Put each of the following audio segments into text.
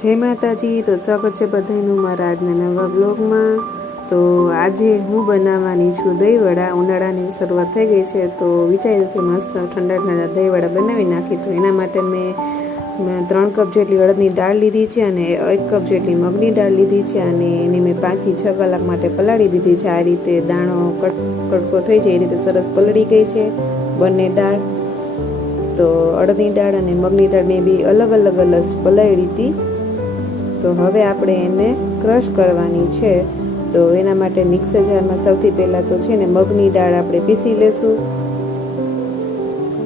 જય માતાજી। તો સ્વાગત છે બધાનું મારા આજના નવા બ્લોગમાં। તો આજે હું બનાવવાની છું દહીંવડા। ઉનાળાની શરૂઆત થઈ ગઈ છે તો વિચાર્યું કે મસ્ત ઠંડા ઠંડા દહીંવડા બનાવી નાખી। તો એના માટે મેં 3 કપ જેટલી અડદની દાળ લીધી છે અને 1 કપ જેટલી મગની દાળ લીધી છે અને એને મેં 5 થી 6 કલાક માટે પલાળી દીધી છે। આ રીતે દાણો કડકો થઈ જાય એ રીતે સરસ પલળી ગઈ છે બંને દાળ। તો અડદની દાળ અને મગની દાળ મેં બી અલગ અલગ પલાળી હતી। તો હવે આપણે એને ક્રશ કરવાની છે। તો એના માટે મિક્સર જારમાં સૌથી પહેલાં તો છે ને મગની દાળ આપણે પીસી લેશું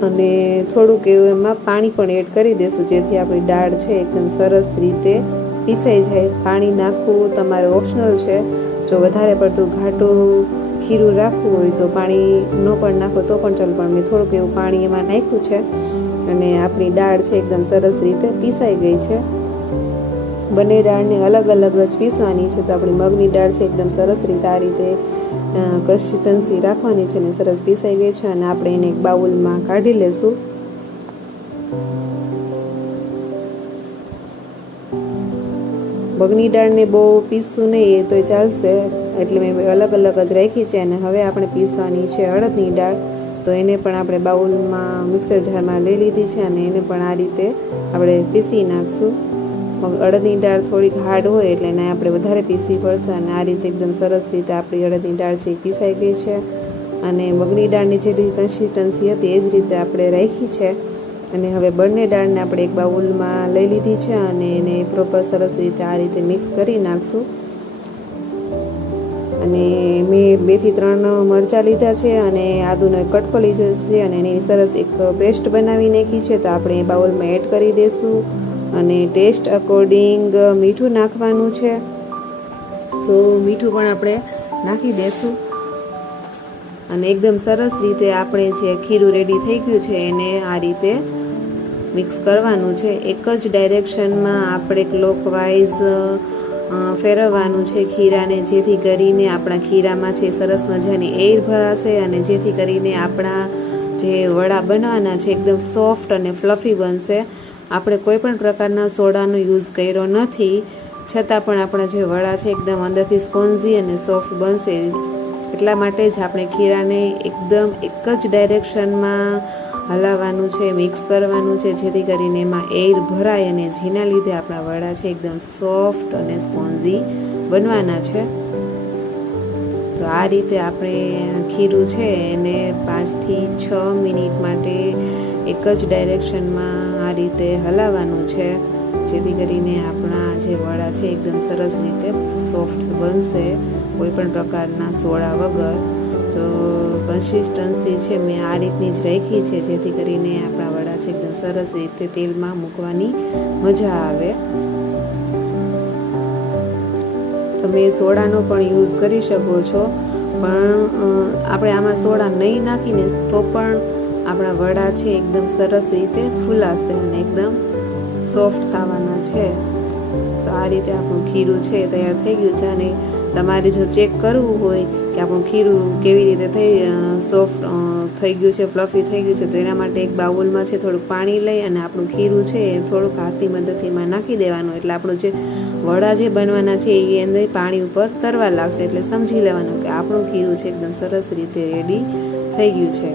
અને થોડુંક એમાં પાણી પણ એડ કરી દેશું જેથી આપણી દાળ છે એકદમ સરસ રીતે પીસાઈ જાય। પાણી નાખવું તમારે ઓપ્શનલ છે। જો વધારે પડતું ઘાટું ખીરું રાખવું હોય તો પાણી ન પણ નાખો તો પણ ચાલે, પણ મેં થોડુંક એવું પાણી એમાં નાખ્યું છે અને આપણી દાળ છે એકદમ સરસ રીતે પીસાઈ ગઈ છે। બંને દાળને અલગ અલગ જ પીસવાની છે। તો આપણી મગની દાળ છે એકદમ સરસ રીતે આ રીતે કન્સિસ્ટન્સી રાખવાની છે ને સરસ પીસાઈ ગઈ છે અને આપણે એને એક બાઉલમાં કાઢી લેશું। મગની દાળને બહુ પીસવું નહીં તો ચાલશે, એટલે મેં અલગ અલગ જ રાખી છે। અને હવે આપણે પીસવાની છે અડદની દાળ। તો એને પણ આપણે બાઉલમાં મિક્સર જારમાં લઈ લીધી છે અને એને પણ આ રીતે આપણે પીસી નાખશું। અડદની દાળ થોડીક હાર્ડ હોય એટલે એને આપણે વધારે પીસવી પડશે અને આ રીતે એકદમ સરસ રીતે આપણી અડદની દાળ છે એ પીસાઈ ગઈ છે અને મગની દાળની જેટલી કન્સિસ્ટન્સી હતી એ જ રીતે આપણે રાખી છે। અને હવે બંને દાળને આપણે એક બાઉલમાં લઈ લીધી છે અને એને પ્રોપર સરસ રીતે આ રીતે મિક્સ કરી નાખશું। અને મેં 2 થી 3 મરચાં લીધા છે અને આદુનો એક કટકો લીધો છે અને એની સરસ એક પેસ્ટ બનાવી નાખી છે। તો આપણે એ બાઉલમાં એડ કરી દઈશું અને ટેસ્ટ અકોર્ડિંગ મીઠું નાખવાનું છે। તો મીઠું પણ આપણે નાખી દઈશું અને એકદમ સરસ રીતે આપણે જે ખીરું રેડી થઈ ગયું છે એને આ રીતે મિક્સ કરવાનું છે। એક જ ડાયરેક્શનમાં આપણે ક્લોકવાઇઝ ફેરવવાનું છે ખીરાને, જેથી કરીને આપણા ખીરામાં છે સરસ મજાની એર ભરાશે અને જેથી કરીને આપણા જે વડા બનવાના છે એકદમ સોફ્ટ અને ફ્લફી બનશે। આપણે કોઈ પણ પ્રકારના સોડાનો યુઝ કર્યો નથી, છતાં પણ આપણા જે વડા છે એકદમ અંદરથી સ્પોન્જી અને સોફ્ટ બનશે। એટલા માટે જ આપણે ખીરાને એકદમ એક જ ડાયરેક્શનમાં હલાવવાનું છે, મિક્સ કરવાનું છે, જેથી કરીને એમાં એર ભરાય અને જેના લીધે આપણા વડા છે એકદમ સોફ્ટ અને સ્પોન્જી બનવાના છે। તો આ રીતે આપણે ખીરું છે એને 5 થી 6 મિનિટ માટે એક જ ડાયરેક્શનમાં આ રીતે હલાવવાનું છે, જેથી કરીને આપણા જે વડા છે એકદમ સરસ રીતે સોફ્ટ બનશે કોઈ પણ પ્રકારના સોડા વગર। તો કન્સિસ્ટન્સી છે મેં આ રીતની જ રાખી છે જેથી કરીને આપણા વડા છે એકદમ સરસ રીતે તેલમાં મૂકવાની મજા આવે। તમે સોડાનો પણ યુઝ કરી શકો છો, પણ આપણે આમાં સોડા નહીં નાખીને તો પણ આપણા વડા છે એકદમ સરસ રીતે ફૂલાશે અને એકદમ સોફ્ટ થવાના છે। તો આ રીતે આપણું ખીરું છે તૈયાર થઈ ગયું છે અને તમારે જો ચેક કરવું હોય કે આપણું ખીરું કેવી રીતે સોફ્ટ થઈ ગયું છે, ફ્લફી થઈ ગયું છે, તો એના માટે એક બાઉલમાં છે થોડુંક પાણી લઈ અને આપણું ખીરું છે એ થોડુંક હાથની મદદથી એમાં નાખી દેવાનું, એટલે આપણું જે વડા જે બનવાના છે એ અંદર પાણી ઉપર તરવા લાગશે, એટલે સમજી લેવાનું કે આપણું ખીરું છે એકદમ સરસ રીતે રેડી થઈ ગયું છે।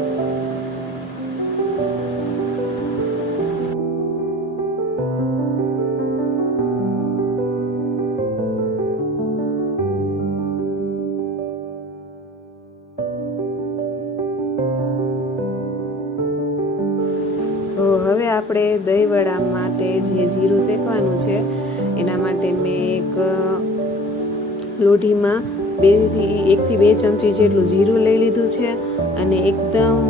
તો હવે આપણે દહીંવડા માટે જે જીરું શેકવાનું છે એના માટે મેં એક લોઢીમાં 1 થી 2 ચમચી જેટલું જીરું લઈ લીધું છે અને એકદમ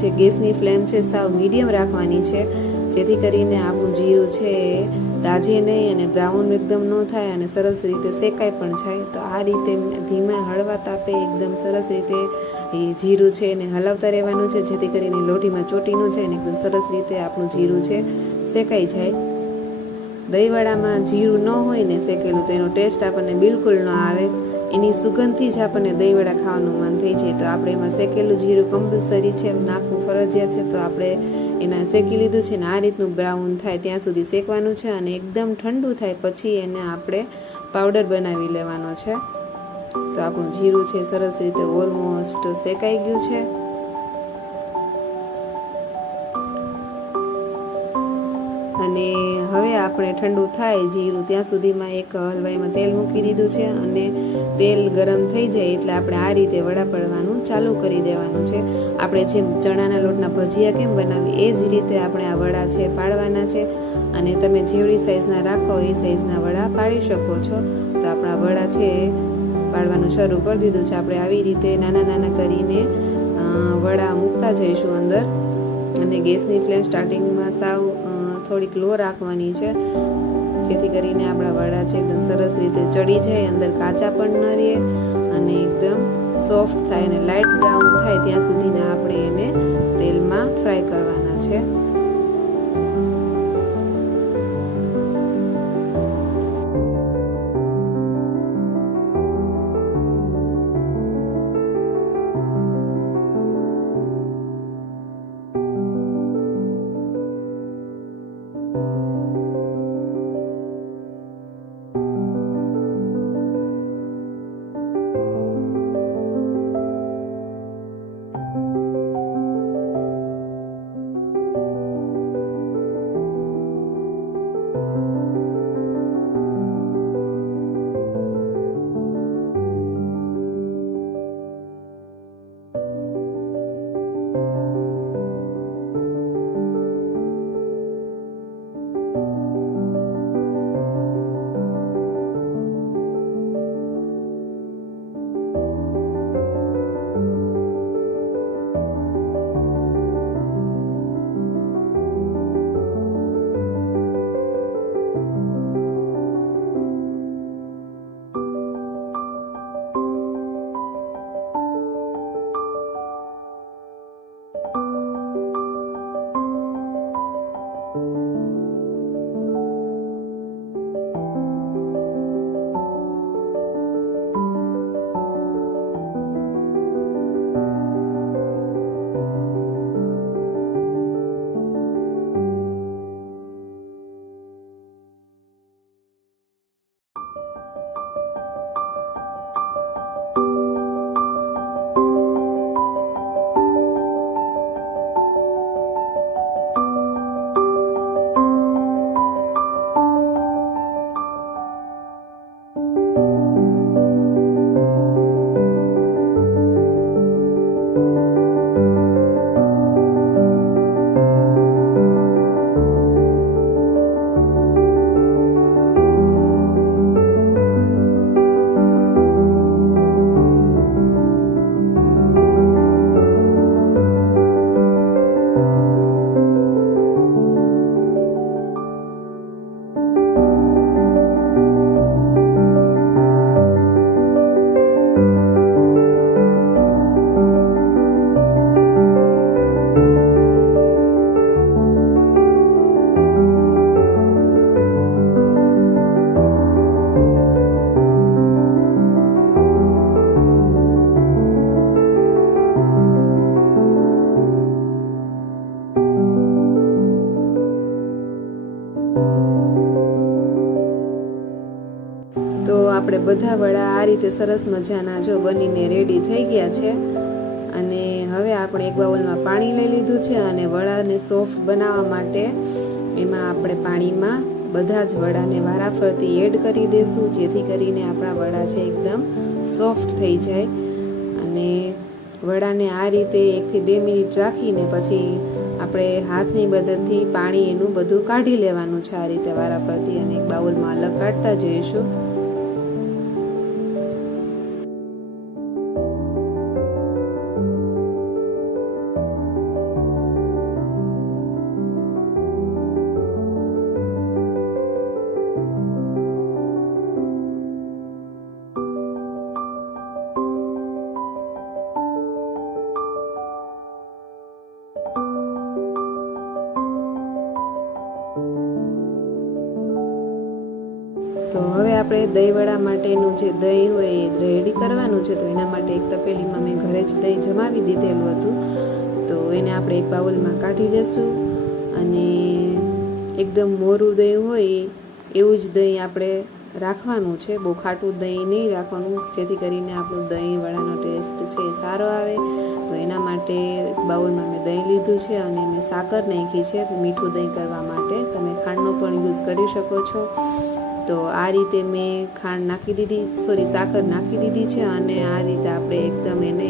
જે ગેસની ફ્લેમ છે સાવ મીડિયમ રાખવાની છે, જેથી કરીને આપણું જીરું છે દાજે નહીં અને બ્રાઉન એકદમ ન થાય અને સરસ રીતે શેકાઈ પણ જાય। તો આ રીતે ધીમા હળવા તાપે એકદમ સરસ રીતે એ જીરું છે એને હલાવતા રહેવાનું છે, જેથી કરીને લોઢીમાં ચોટી ન જાય અને એકદમ સરસ રીતે આપણું જીરું છે શેકાઈ જાય। દહીંવડામાં જીરું ન હોય ને શેકેલું તો એનો ટેસ્ટ આપણને બિલકુલ ન આવે, એની સુગંધથી જ આપણને દહીં વડા ખાવાનું મન થઈ જાય. તો આપણે એમાં શેકેલું જીરું કમ્પલસરી છે, નાખવું ફરજિયાત છે. તો આપણે એના શેકી લીધું છે ને આ રીતનું બ્રાઉન થાય ત્યાં સુધી શેકવાનું છે અને એકદમ ઠંડુ થાય પછી એને આપણે પાવડર બનાવી લેવાનો છે. તો આપણું જીરું છે સરસ રીતે ઓલમોસ્ટ શેકાઈ ગયું છે. અને હવે આપણે ઠંડુ થાય જીરું ત્યાં સુધીમાં એક હલવાઈમાં તેલ મૂકી દીધું છે અને તેલ ગરમ થઈ જાય એટલે આપણે આ રીતે વડા પાડવાનું ચાલુ કરી દેવાનું છે. આપણે જેમ ચણાના લોટના ભજીયા કેમ બનાવી એ જ રીતે આપણે આ વડા છે પાડવાના છે. અને તમે જેવડી સાઈઝના રાખો એ સાઈઝના વડા પાડી શકો છો. તો આપણા વડા છે પાડવાનું શરૂ કરી દીધું છે. આપણે આવી રીતે નાના નાના કરીને વડા મૂકતા જઈશું અંદર. અને ગેસની ફ્લેમ સ્ટાર્ટિંગમાં સાવ થોડીક લો રાખવાની છે, જેથી કરીને આપણા વડા છે એકદમ સરસ રીતે ચડી જાય, અંદર કાચા પણ ન રહે અને એકદમ સોફ્ટ થાય અને લાઇટ બ્રાઉન થાય ત્યાં સુધીના આપણે એને તેલમાં ફ્રાય કરવાના છે. તો આપણે બધા વડા આ રીતે સરસ મજાના જો બનીને રેડી થઈ ગયા છે. અને હવે આપણે એક બાઉલમાં પાણી લઈ લીધું છે અને વડાને સોફ્ટ બનાવવા માટે એમાં આપણે પાણીમાં બધા જ વડાને વારાફરતી એડ કરી દઈશું, જેથી કરીને આપણા વડા છે એકદમ સોફ્ટ થઈ જાય. અને વડાને આ રીતે 1 થી 2 મિનિટ રાખીને પછી આપણે હાથની મદદથી પાણી એનું બધું કાઢી લેવાનું છે આ રીતે વારાફરતી, અને એક બાઉલમાં અલગ કાઢતા જઈશું. તો હવે આપણે દહીંવડા માટેનું જે દહીં હોય એ રેડી કરવાનું છે. તો એના માટે એક તપેલીમાં મેં ઘરે જ દહીં જમાવી દીધેલું હતું. તો એને આપણે એક બાઉલમાં કાઢી લેશું અને એકદમ મોરું દહીં હોય એવું જ દહીં આપણે રાખવાનું છે. બહુ ખાટું દહીં નહીં રાખવાનું, જેથી કરીને આપણું દહીંવડાનો ટેસ્ટ છે એ સારો આવે. તો એના માટે બાઉલમાં મેં દહીં લીધું છે અને મેં સાકર નાખી છે મીઠું દહીં કરવા માટે. તમે ખાંડનો પણ યુઝ કરી શકો છો. તો આ રીતે મેં સાકર નાખી દીધી છે અને આ રીતે આપણે એકદમ એને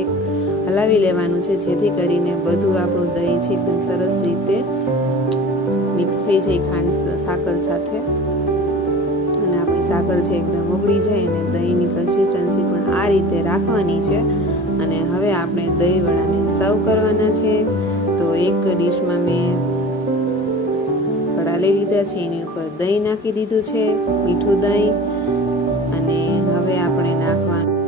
હલાવી લેવાનું છે, જેથી કરીને બધું આપણું દહીં છે એકદમ સરસ રીતે મિક્સ થઈ જાય સાકર સાથે અને આપણી સાકર છે એકદમ ઓગળી જાય અને દહીંની કન્સિસ્ટન્સી પણ આ રીતે રાખવાની છે. અને હવે આપણે દહીં વડાને સર્વ કરવાના છે. તો એક ડીશમાં મેં વડા લઈ લીધા છે, એની ઉપર દહીં નાખી દીધું છે, મીઠું દહીં, અને હવે આપણે નાખવાનું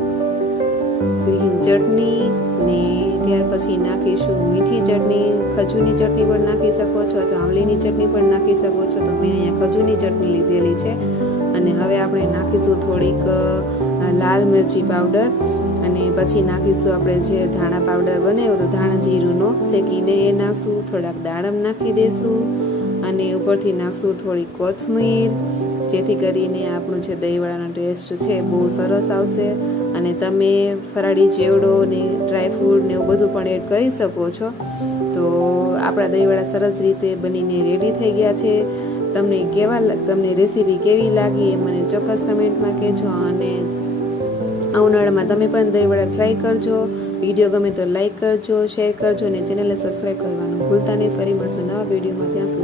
ગ્રીન ચટણી ને ત્યાર પછી નાખીશું મીઠી ચટણી. ખજૂરની ચટણી પણ નાખી શકો છો અથવા આંવલીની ચટણી પણ નાખી શકો છો. તો મેં અહીંયા ખજૂરની ચટણી લીધેલી છે. અને હવે આપણે નાખીશું થોડીક લાલ મિરચી પાવડર અને પછી નાખીશું આપણે જે ધાણા પાવડર બનાવ્યો તો ધાણા જીરુંનો શેકીને એ નાખશું. થોડાક દાડમ નાખી દઈશું અને ઉપરથી નાખશું થોડી કોથમીર, જેથી કરીને આપણું જે દહીંવડાનો ટેસ્ટ છે બહુ સરસ આવશે. અને તમે ફરાળી ચેવડો ને ડ્રાયફ્રૂટ ને એવું બધું પણ એડ કરી શકો છો. તો આપણા દહીંવડા સરસ રીતે બનીને રેડી થઈ ગયા છે. તમને રેસીપી કેવી લાગી એ મને ચોક્કસ કમેન્ટમાં કહેજો. અને આ ઉનાળામાં તમે પણ દહીંવડા ટ્રાય કરજો. વિડીયો ગમે તો લાઈક કરજો, શેર કરજો અને ચેનલને સબસ્ક્રાઈબ કરવાનું ભૂલતા નહીં. ફરી મળશું નવા વિડીયોમાં. ત્યાં સુધી